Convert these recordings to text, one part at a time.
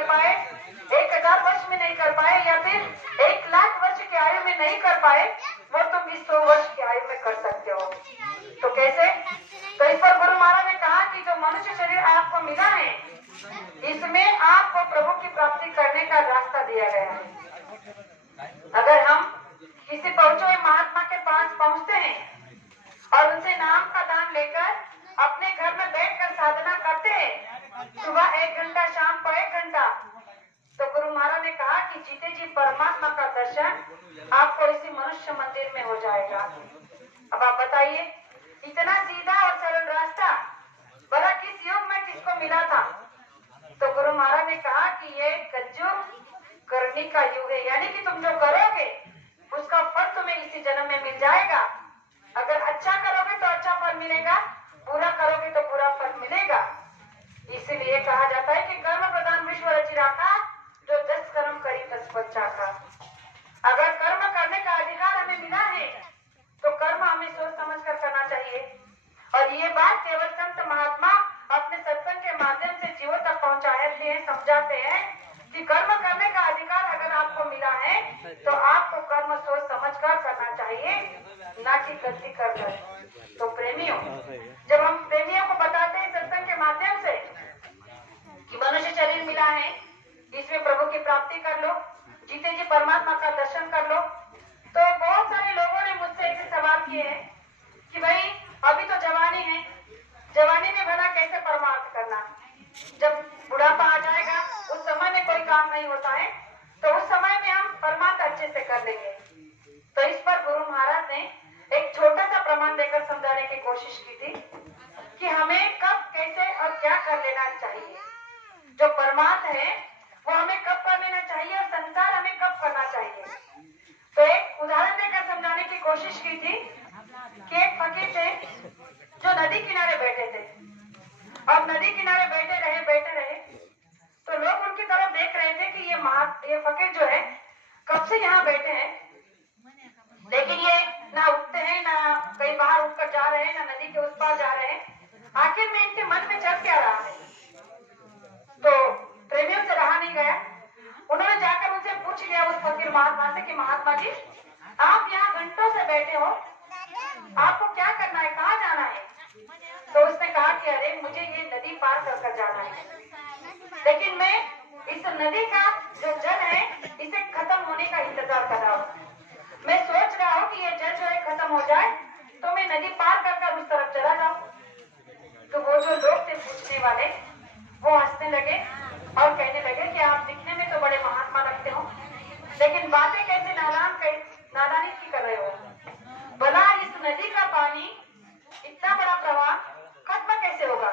कर पाए, 1000 वर्ष में नहीं कर पाए, या फिर 1,00,000 वर्ष की आयु में नहीं कर पाए, वो तुम इस 100 वर्ष की आयु में कर सकते हो। तो कैसे? तो इस पर गुरु महाराज ने कहा कि जो मनुष्य शरीर आपको मिला है, इसमें आपको प्रभु की प्राप्ति करने का रास्ता दिया गया है। अगर हम किसी पहुंचे हुए महात्मा के पास पहुंचते हैं और उनसे नाम का दान लेकर अपने घर में बैठकर साधना करते हैं, सुबह 1 घंटा, शाम को 1 घंटा, तो गुरु महाराज ने कहा कि जीते जी परमात्मा का दर्शन आपको इसी मनुष्य मंदिर में हो जाएगा। अब आप बताइए, इतना सीधा और सरल रास्ता भला किस युग में किसको मिला था? तो गुरु महाराज ने कहा कि ये कलयुग करनी का युग है, यानी कि तुम जो करोगे उसका फल तुम्हें इसी जन्म में मिल जाएगा। अगर अच्छा करोगे तो अच्छा फल मिलेगा, बुरा करोगे तो बुरा फल मिलेगा। इसीलिए कहा जाता है कि कर्म प्रधान विश्व रचि राखा, जो 10 कर्म करी 10 फल चाखा। अगर कर्म करने का अधिकार हमें मिला है तो कर्म हमें सोच समझ कर करना चाहिए। और ये बात केवल संत महात्मा अपने सत्संग के माध्यम से जीवों तक पहुंचाते हैं, समझाते हैं कि कर्म करने का अधिकार अगर आपको मिला है तो आपको कर्म सोच समझ कर करना चाहिए, ना कि गलती कर कर। तो प्रेमियों, जब हम प्रेमियों को बताते हैं सत्संग के माध्यम से कि मनुष्य शरीर मिला है, इसमें प्रभु की प्राप्ति कर लो, जीते जी परमात्मा का दर्शन कर लो, तो बहुत सारे लोगों ने मुझसे ऐसे सवाल किए हैं कि भाई अभी तो जवानी है, जवानी में भला कैसे परमार्थ करना? जब बुढ़ापा आ जाएगा उस समय में कोई काम नहीं होता है, तो उस समय में हम परमार्थ अच्छे से कर लेंगे। तो इस पर गुरु महाराज ने एक छोटा सा प्रमाण देकर समझाने की कोशिश की थी कि हमें कब, कैसे और क्या कर लेना चाहिए। जो परमार्थ है वो हमें कब कर लेना चाहिए और संसार हमें कब करना चाहिए। तो एक उदाहरण देकर समझाने की कोशिश की थी कि एक फकीर थे जो नदी किनारे बैठे थे। अब नदी किनारे बैठे रहे तो लोग उनकी तरफ देख रहे थे कि ये फकीर जो है कब से यहाँ बैठे हैं, लेकिन ये ना उठते हैं, ना कहीं बाहर उठकर जा रहे हैं, ना नदी के उस पार जा रहे हैं। आखिर में इनके मन में चल क्या रहा है? तो प्रेमियों से रहा नहीं गया, उन्होंने जाकर उनसे पूछ लिया उस फकीर महात्मा से कि महात्मा जी, आप यहाँ घंटों से बैठे हो, आपको क्या करना है, कहाँ जाना है? तो उसने कहा कि अरे मुझे ये नदी पार कर जाना है, लेकिन मैं इस नदी का जो जल है इसे खत्म होने का इंतजार कर रहा हूँ। मैं सोच रहा हूँ कि ये जल जो है खत्म हो जाए तो मैं नदी पार कर उस तरफ चला जाऊँ। तो वो जो लोग थे पूछने वाले, वो हंसने लगे और कहने लगे कि आप दिखने में तो बड़े महात्मा लगते हो, लेकिन बातें कैसे नादानी की कर रहे हो? भला इस नदी का पानी, इतना बड़ा प्रवाह खत्म कैसे होगा?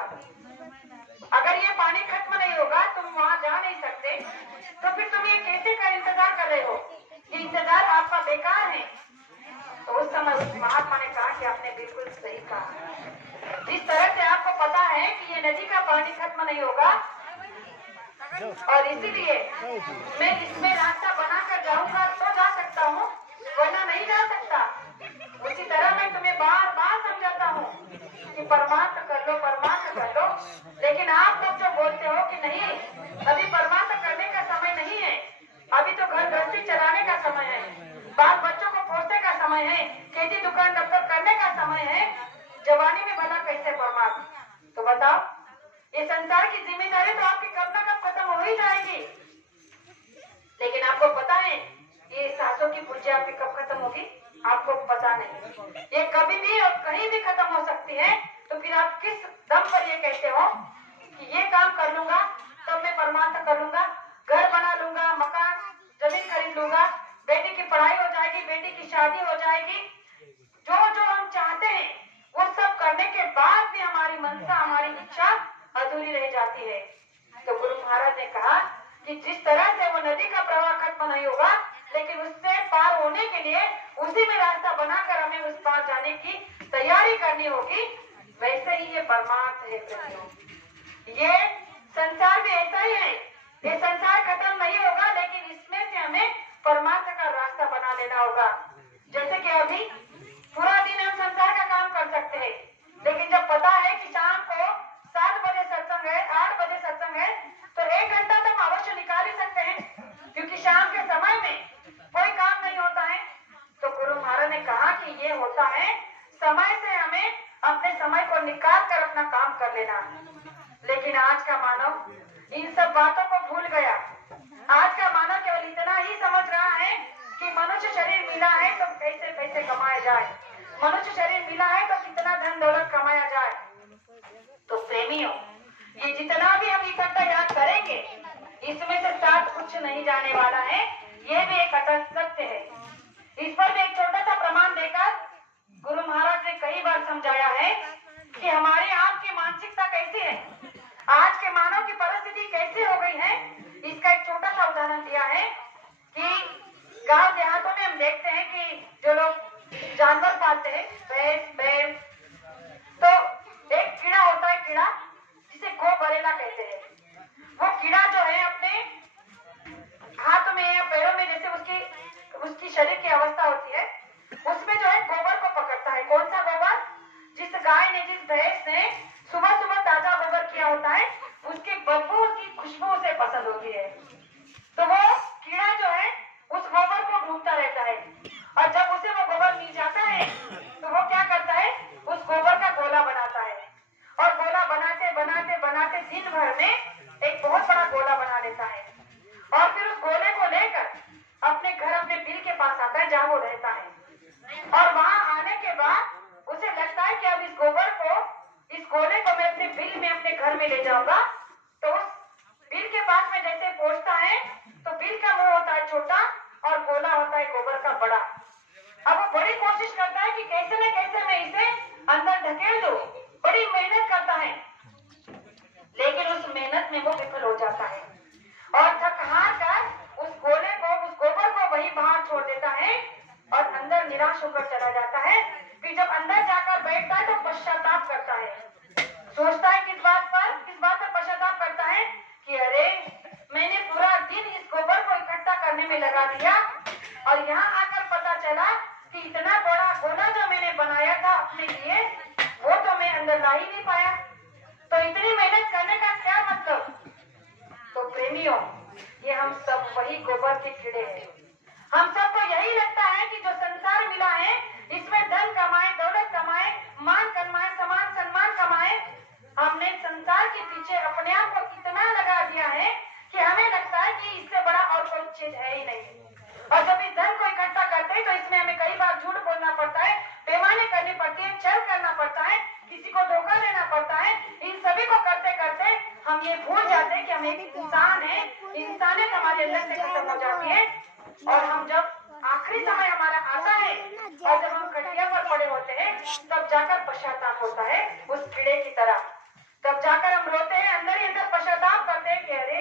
अगर ये पानी खत्म नहीं होगा, तुम वहां जा नहीं सकते, तो फिर तुम ये कैसे का इंतजार कर रहे हो? ये इंतजार आपका बेकार है। तो उस समय उस महात्मा ने कहा कि आपने बिल्कुल सही कहा। जिस तरह से आपको पता है कि ये नदी का पानी खत्म नहीं होगा और इसीलिए मैं इसमें रास्ता बनाकर जाऊंगा तो जा सकता हूँ, वरना नहीं जा सकता। उसी तरह मैं तुम्हें बार बार समझाता हूँ कि परमार्थ कर लो, लेकिन आप लोग जो बोलते हो कि नहीं, अभी परमार्थ करने का समय नहीं है, अभी तो घर गृहस्थी चलाने का समय है, बाल बच्चों को पोसने का समय है, खेती दुकान दफ्तर करने का समय है, जवानी में भला कैसे परमार्थ? तो बताओ, ये संसार की जिम्मेदारी तो आपकी कब ना कब खत्म हो ही जाएगी, लेकिन आपको पता है ये सांसों की पूंजी आपकी कब खत्म होगी? आपको पता नहीं। ये कभी भी और कहीं भी खत्म हो सकती है। तो फिर आप किस दम पर ये कहते हो कि ये काम कर लूंगा तब मैं परमार्थ कर लूंगा, घर बना लूंगा, मकान जमीन खरीद लूंगा, बेटी की पढ़ाई हो जाएगी, बेटी की शादी हो जाएगी, जो जो हम चाहते हैं वो सब करने के बाद भी हमारी मनसा, हमारी इच्छा अधूरी रह जाती है। तो गुरु महाराज ने कहा कि जिस तरह से वो नदी का प्रवाह खत्म नहीं होगा, लेकिन उससे पार होने के लिए उसी में रास्ता बनाकर हमें उस पार जाने की तैयारी करनी होगी, वैसे ही ये परमार्थ है। ये संसार भी ऐसा ही है, ये संसार खत्म नहीं होगा, लेकिन इसमें से हमें परमार्थ का रास्ता बना लेना होगा। जैसे कि अभी पूरा दिन हम संसार का काम कर सकते हैं, लेकिन जब पता है कि शाम को 7 बजे सत्संग है, 8 बजे सत्संग है, तो 1 घंटा तो हम अवश्य अपना काम कर लेना। लेकिन आज का मानव इन सब बातों को भूल गया। आज का मानव केवल इतना ही समझ रहा है कि मनुष्य शरीर मिला है तो कैसे पैसे कमाया जाए, मनुष्य शरीर मिला है तो कितना धन दौलत कमाया जाए। तो प्रेमियों, ये जितना भी हम इकट्ठा याद करेंगे इसमें से साथ कुछ नहीं जाने वाला है। ये भी एक अटल सत्य है। इस पर भी एक छोटा सा प्रमाण देकर गुरु महाराज ने कई बार समझाया है कि हमारी आपकी मानसिकता कैसी है, आज के मानव की परिस्थिति कैसी हो गई है। इसका एक छोटा सा उदाहरण दिया है कि गांव देहातों में हम देखते हैं कि जो लोग जानवर पालते हैं, भैंस बैल, तो एक कीड़ा होता है, कीड़ा जिसे गोबरेला कहते हैं। वो कीड़ा जो है अपने हाथ में या पैरों में, जैसे उसकी शरीर की अवस्था होती है, उसमें जो है गोबर को पकड़ता है। कौन सा गोबर? जिस गाय ने, जिस भैंस ने सुबह सुबह ताजा गोबर किया होता है, उसकी बदबू, उसकी खुशबू उसे पसंद होती है। तो वो कीड़ा जो है उस गोबर को ढूंढता रहता है, और जब उसे वो गोबर मिल जाता है तो वो क्या करता है, उस गोबर का गोला बनाता है। और गोला बनाते बनाते बनाते दिन भर में एक बहुत बड़ा गोला बना लेता है, और फिर उस गोले को लेकर अपने घर, अपने बिल के पास आता है जहाँ वो रहता है। और वहां आने के बाद उसे लगता है कि अब इस गोले को मैं अपने बिल में, अपने घर में ले जाऊंगा। तो उस बिल के पास में जैसे पहुंचता है तो बिल का मुंह होता है छोटा और गोला होता है गोबर का बड़ा। अब वो बड़ी कोशिश करता है कि कैसे न कैसे मैं इसे अंदर ढकेल दूं, बड़ी मेहनत करता है, लेकिन उस मेहनत में वो विफल हो जाता है और थक हार कर उस गोले को, उस गोबर को वही बाहर छोड़ देता है और अंदर निराश होकर चला जाता है। फिर जब अंदर जाकर बैठता है तो पश्चाताप करता है, सोचता है किस बात पर पश्चाताप करता है कि अरे, मैंने पूरा दिन इस गोबर को इकट्ठा करने में लगा दिया और यहाँ आकर पता चला कि इतना बड़ा गोला जो मैंने बनाया था अपने लिए, वो तो मैं अंदर ला ही नहीं पाया। तो इतनी मेहनत करने का क्या मतलब? तो प्रेमियों, ये हम सब वही गोबर के कीड़े हैं। हम सबको यही लगता है कि जो संसार मिला है इसमें धन कमाए, दौलत कमाए, मान कमाए, समान सम्मान कमाए। हमने संसार के पीछे अपने आप को इतना लगा दिया है कि हमें लगता है कि इससे बड़ा और कोई चीज है ही नहीं। और जब इस धन को इकट्ठा करते हैं तो इसमें हमें कई बार झूठ बोलना पड़ता है, बेईमानी करनी पड़ती है, छल करना पड़ता है, किसी को धोखा देना पड़ता है। इन सभी को करते करते हम ये भूल जाते हैं कि हम एक इंसान है, इंसानियत हमारे अंदर से खत्म हो जाती है। और हम जब आखिरी समय हमारा आता है और जब हम खटिया पर पड़े होते हैं तब जाकर पश्चाताप होता है उस कीड़े की तरह। तब जाकर हम रोते हैं, अंदर ही अंदर पश्चाताप करते हैं कि अरे,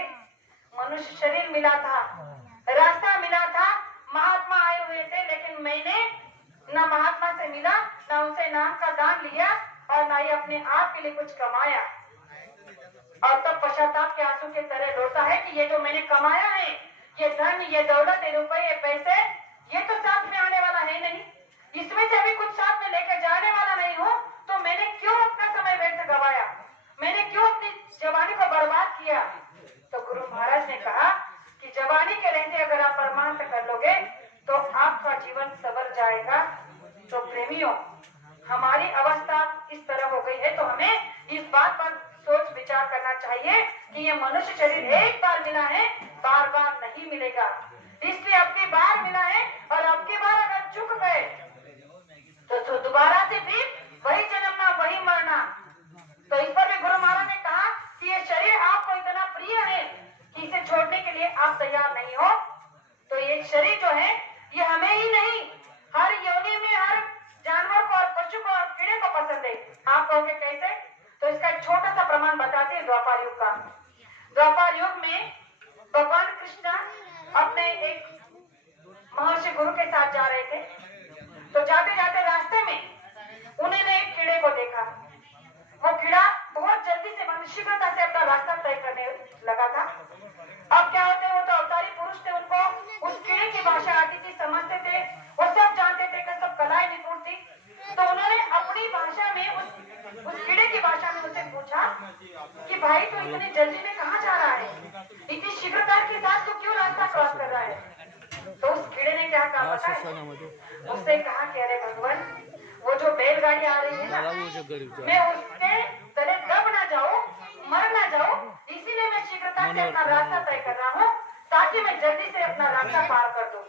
मनुष्य शरीर मिला था, रास्ता मिला था, महात्मा आए हुए थे, लेकिन मैंने न महात्मा से मिला, न उनसे नाम का दान लिया और न ही अपने आप के लिए कुछ कमाया। और तब पश्चाताप के आंसू के तरह रोता है कि ये जो मैंने कमाया है, ये धन, ये दौलत, ये रुपए, ये पैसे, ये तो साथ में आने वाला है नहीं, इसमें से अभी कुछ साथ में लेकर जाने वाला नहीं हूँ, तो मैंने क्यों अपना समय व्यर्थ गवाया, मैंने क्यों अपनी जवानी को बर्बाद किया। तो गुरु महाराज ने कहा कि जवानी के रहते अगर आप परमार्थ कर लोगे तो आपका जीवन सवर जाएगा। तो प्रेमियों, हमारी अवस्था इस तरह हो गई है तो हमें इस बात पर सोच विचार करना चाहिए कि ये मनुष्य शरीर एक बार मिला है, बार बार नहीं मिलेगा। इसलिए अपनी बार मिला है और आपकी बार अगर चुक गए तो दोबारा से फिर वही जन्मना, वही मरना। तो इस पर भी गुरु महाराज ने कहा कि ये शरीर आपको इतना प्रिय है कि इसे छोड़ने के लिए आप तैयार नहीं हो। तो ये शरीर जो है ये हमें ही नहीं, हर योनि में हर जानवर को और पशु को और कीड़े को पसंद है। आप कहोगे कैसे? तो इसका एक छोटा सा प्रमाण बताते हैं द्वापर युग का। द्वापर युग में भगवान कृष्ण अपने एक महर्षि गुरु के साथ जा रहे थे, तो जाते जाते रास्ते में उन्होंने एक कीड़े को देखा। वो कीड़ा बहुत जल्दी से, शीघ्रता से अपना रास्ता तय करने लगा था। अब क्या होते हैं, वो तो अवतारी पुरुष थे, उनको उस कीड़े की भाषा आती थी, समझते थे, वो सब जानते थे कि सब कलाएं निपुण थी। तो उन्होंने अपनी भाषा में उस कीड़े की भाषा में उससे पूछा कि भाई तू इतनी जल्दी में कहाँ जा रहा है, इतनी शीघ्रता के साथ तू क्यों रास्ता क्रॉस कर रहा है? तो उस कीड़े ने क्या कहा पता है? उससे कहा कि अरे भगवान, वो जो बैलगाड़ी आ रही है ना, मैं उसके तले मर ना जाऊं, इसीलिए मैं शीघ्रता से अपना रास्ता तय कर रहा हूँ, ताकि मैं जल्दी से अपना रास्ता पार कर दूं।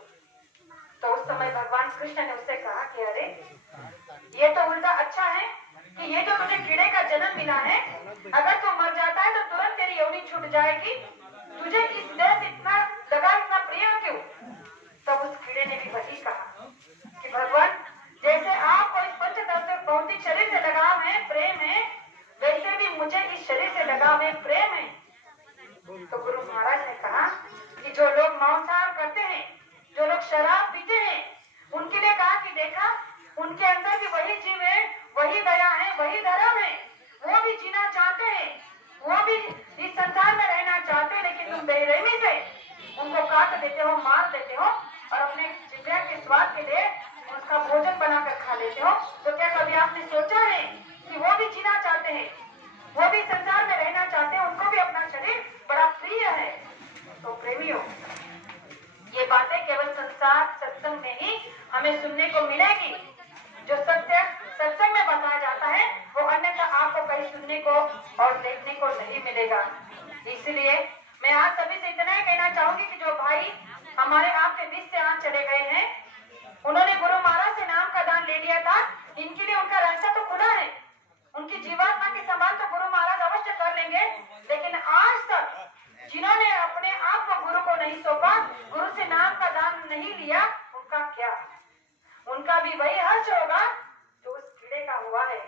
तो उस समय भगवान कृष्ण ने उससे कहा कि अरे ये तो उल्टा अच्छा है कि ये जो तुझे कीड़े का जन्म मिला है, अगर तू मर जाता है तो तुरंत तेरी योनि छूट जाएगी, तुझे इस देह से इतना लगा, इतना प्रिय क्यों? तब उस कीड़े ने भी वही कहा कि भगवान, जैसे आपको इस पंच तत्व भौतिक शरीर से लगाव है, प्रेम है, वैसे भी मुझे इस शरीर से लगाव है, प्रेम है। तो गुरु महाराज ने कहा कि जो लोग मांसाहार करते हैं, जो लोग शराब पीते हैं, उनके लिए कहा कि देखा, उनके अंदर भी वही जीव है, वही दया है, वही धर्म है, वो भी जीना चाहते हैं, वो भी इस संसार में रहना चाहते हैं, लेकिन तुम बेरहमी से उनको काट देते हो, मार देते हो और अपने जिभ्या के स्वाद के लिए उसका भोजन बनाकर खा लेते हो। तो क्या कभी आपने सोचा है कि वो भी जीना चाहते हैं, वो भी संसार में रहना चाहते हैं, उनको भी अपना शरीर बड़ा प्रिय है? तो प्रेमियों, ये बातें केवल संसार सत्संग में ही हमें सुनने को मिलेगी। जो सत्य सत्संग में बताया जाता है, वो अन्यथा आपको कहीं सुनने को और देखने को नहीं मिलेगा। इसलिए मैं आज सभी से इतना ही कहना चाहूंगी कि जो भाई हमारे आपके बीच से आज चले गए हैं, उन्होंने गुरु महाराज से नाम का दान ले लिया था, इनके लिए उनका रास्ता तो खुला है, उनकी जीवात्मा के समान तो गुरु महाराज अवश्य कर लेंगे। लेकिन आज तक जिन्होंने अपने आप को गुरु को नहीं सौंपा, गुरु से नाम का दान नहीं लिया, उनका क्या? उनका भी वही हर्ष होगा जो उस कीड़े का हुआ है।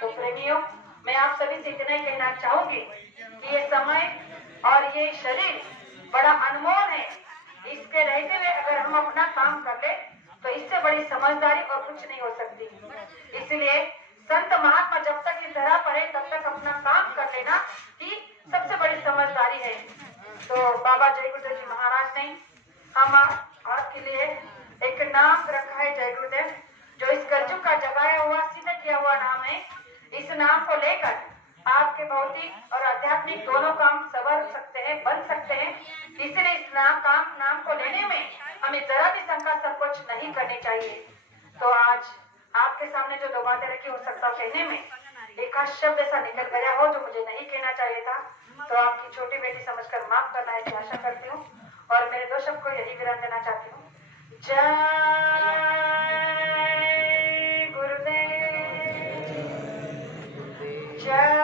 तो प्रेमियों, मैं आप सभी से इतना ही कहना चाहूंगी कि ये समय और ये शरीर बड़ा अनमोल है। इसके रहते हुए अगर हम अपना काम कर ले तो इससे बड़ी समझदारी और कुछ नहीं हो सकती। इसलिए संत महात्मा जब तक इस धरा पर है तब तक अपना काम कर लेना ही सबसे बड़ी समझदारी है। तो बाबा जय गुरुदेव जी महाराज ने हम आपके लिए एक नाम रखा है, जय गुरुदेव, जो इस कलयुग का जगाया हुआ सिद्ध किया हुआ नाम है। इस नाम को लेकर आपके भौतिक और आध्यात्मिक दोनों काम संवर सकते हैं, बन सकते हैं। इसलिए इस नाम को लेने में हमें जरा भी शंका संकोच नहीं करनी चाहिए। तो आज आपके सामने जो दो बातें रखी, हो सकता कहने में एक आध शब्द ऐसा निकल गया हो जो मुझे नहीं कहना चाहिए था, तो आपकी छोटी बेटी समझकर माफ करना ऐसी आशा करती हूँ और मेरे दो शब्द को यही विराम देना चाहती हूँ। जय गुरुदेव, जय